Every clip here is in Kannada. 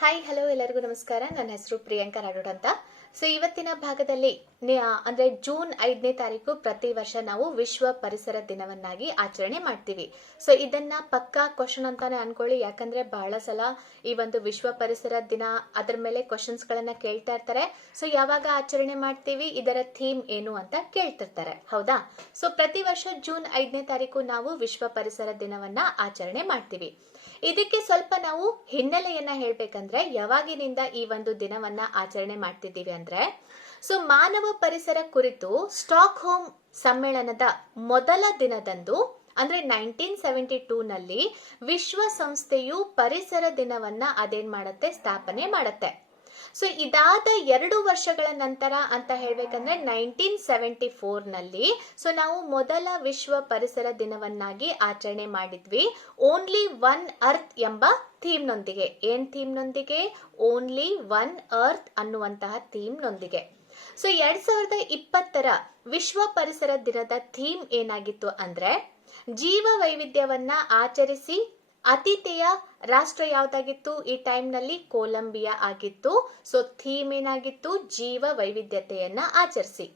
ಹಾಯ್ ಹಲೋ ಎಲ್ಲರಿಗೂ ನಮಸ್ಕಾರ. ನನ್ನ ಹೆಸರು ಪ್ರಿಯಾಂಕಾ ರಾಠೋಡ್ ಅಂತ. ಸೊ ಇವತ್ತಿನ ಭಾಗದಲ್ಲಿ ಅಂದ್ರೆ ಜೂನ್ 5ನೇ ತಾರೀಕು ಪ್ರತಿ ವರ್ಷ ನಾವು ವಿಶ್ವ ಪರಿಸರ ದಿನವನ್ನಾಗಿ ಆಚರಣೆ ಮಾಡ್ತೀವಿ. ಸೊ ಇದನ್ನ ಪಕ್ಕಾ ಕ್ವಶನ್ ಅಂತಾನೆ ಅನ್ಕೊಳ್ಳಿ, ಯಾಕಂದ್ರೆ ಬಹಳ ಸಲ ಈ ಒಂದು ವಿಶ್ವ ಪರಿಸರ ದಿನ ಅದರ ಮೇಲೆ ಕ್ವಶನ್ಸ್ ಗಳನ್ನ ಕೇಳ್ತಾ ಇರ್ತಾರೆ. ಸೊ ಯಾವಾಗ ಆಚರಣೆ ಮಾಡ್ತೀವಿ, ಇದರ ಥೀಮ್ ಏನು ಅಂತ ಕೇಳ್ತಿರ್ತಾರೆ, ಹೌದಾ? ಸೊ ಪ್ರತಿ ವರ್ಷ ಜೂನ್ 5ನೇ ತಾರೀಕು ನಾವು ವಿಶ್ವ ಪರಿಸರ ದಿನವನ್ನ ಆಚರಣೆ ಮಾಡ್ತೀವಿ. ಇದಕ್ಕೆ ಸ್ವಲ್ಪ ನಾವು ಹಿನ್ನೆಲೆಯನ್ನ ಹೇಳ್ಬೇಕಂದ್ರೆ, ಯಾವಾಗಿನಿಂದ ಈ ಒಂದು ದಿನವನ್ನ ಆಚರಣೆ ಮಾಡ್ತಿದ್ದೀವಿ ಅಂದ್ರೆ, ಸೊ ಮಾನವ ಪರಿಸರ ಕುರಿತು ಸ್ಟಾಕ್ ಹೋಮ್ ಸಮ್ಮೇಳನದ ಮೊದಲ ದಿನದಂದು ಅಂದ್ರೆ 1972 ನಲ್ಲಿ ವಿಶ್ವಸಂಸ್ಥೆಯು ಪರಿಸರ ದಿನವನ್ನ ಅದೇನ್ ಮಾಡುತ್ತೆ, ಸ್ಥಾಪನೆ ಮಾಡುತ್ತೆ. ಸೊ ಇದಾದ 2 ವರ್ಷಗಳ ನಂತರ ಅಂತ ಹೇಳ್ಬೇಕಂದ್ರೆ 1974 ನಲ್ಲಿ ಸೊ ನಾವು ಮೊದಲ ವಿಶ್ವ ಪರಿಸರ ದಿನವನ್ನಾಗಿ ಆಚರಣೆ ಮಾಡಿದ್ವಿ, ಓನ್ಲಿ ಒನ್ ಅರ್ತ್ ಎಂಬ ಥೀಮ್ ನೊಂದಿಗೆ. ಏನ್ ಥೀಮ್ ನೊಂದಿಗೆ? ಓನ್ಲಿ ಒನ್ ಅರ್ತ್ ಅನ್ನುವಂತಹ ಥೀಮ್ ನೊಂದಿಗೆ. ಸೊ 2020ರ ವಿಶ್ವ ಪರಿಸರ ದಿನದ ಥೀಮ್ ಏನಾಗಿತ್ತು ಅಂದ್ರೆ, ಜೀವ ವೈವಿಧ್ಯವನ್ನ ಆಚರಿಸಿ. ಆತಿಥೇಯ ರಾಷ್ಟ್ರ ಯಾವ್ದಾಗಿತ್ತು ಈ ಟೈಮ್ ನಲ್ಲಿ? ಕೊಲಂಬಿಯಾ ಆಗಿತ್ತು. ಸೊ ಥೀಮ್ ಏನಾಗಿತ್ತು? ಜೀವ ವೈವಿಧ್ಯತೆಯನ್ನ ಆಚರಿಸಿ.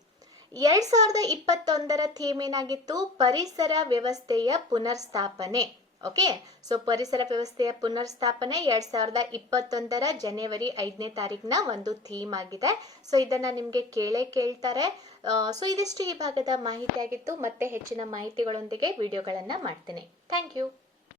2021ರ ಥೀಮ್ ಏನಾಗಿತ್ತು? ಪರಿಸರ ವ್ಯವಸ್ಥೆಯ ಪುನರ್ ಸ್ಥಾಪನೆ. ಓಕೆ, ಸೊ ಪರಿಸರ ವ್ಯವಸ್ಥೆಯ ಪುನರ್ ಸ್ಥಾಪನೆ 2021ರ ಜನವರಿ 5ನೇ ತಾರೀಕಿನ ಒಂದು ಥೀಮ್ ಆಗಿದೆ. ಸೊ ಇದನ್ನ ನಿಮ್ಗೆ ಕೇಳ್ತಾರೆ. ಸೊ ಇದಿಷ್ಟು ಈ ಭಾಗದ ಮಾಹಿತಿ ಆಗಿತ್ತು. ಮತ್ತೆ ಹೆಚ್ಚಿನ ಮಾಹಿತಿಗಳೊಂದಿಗೆ ವಿಡಿಯೋಗಳನ್ನ ಮಾಡ್ತೀನಿ. Thank you.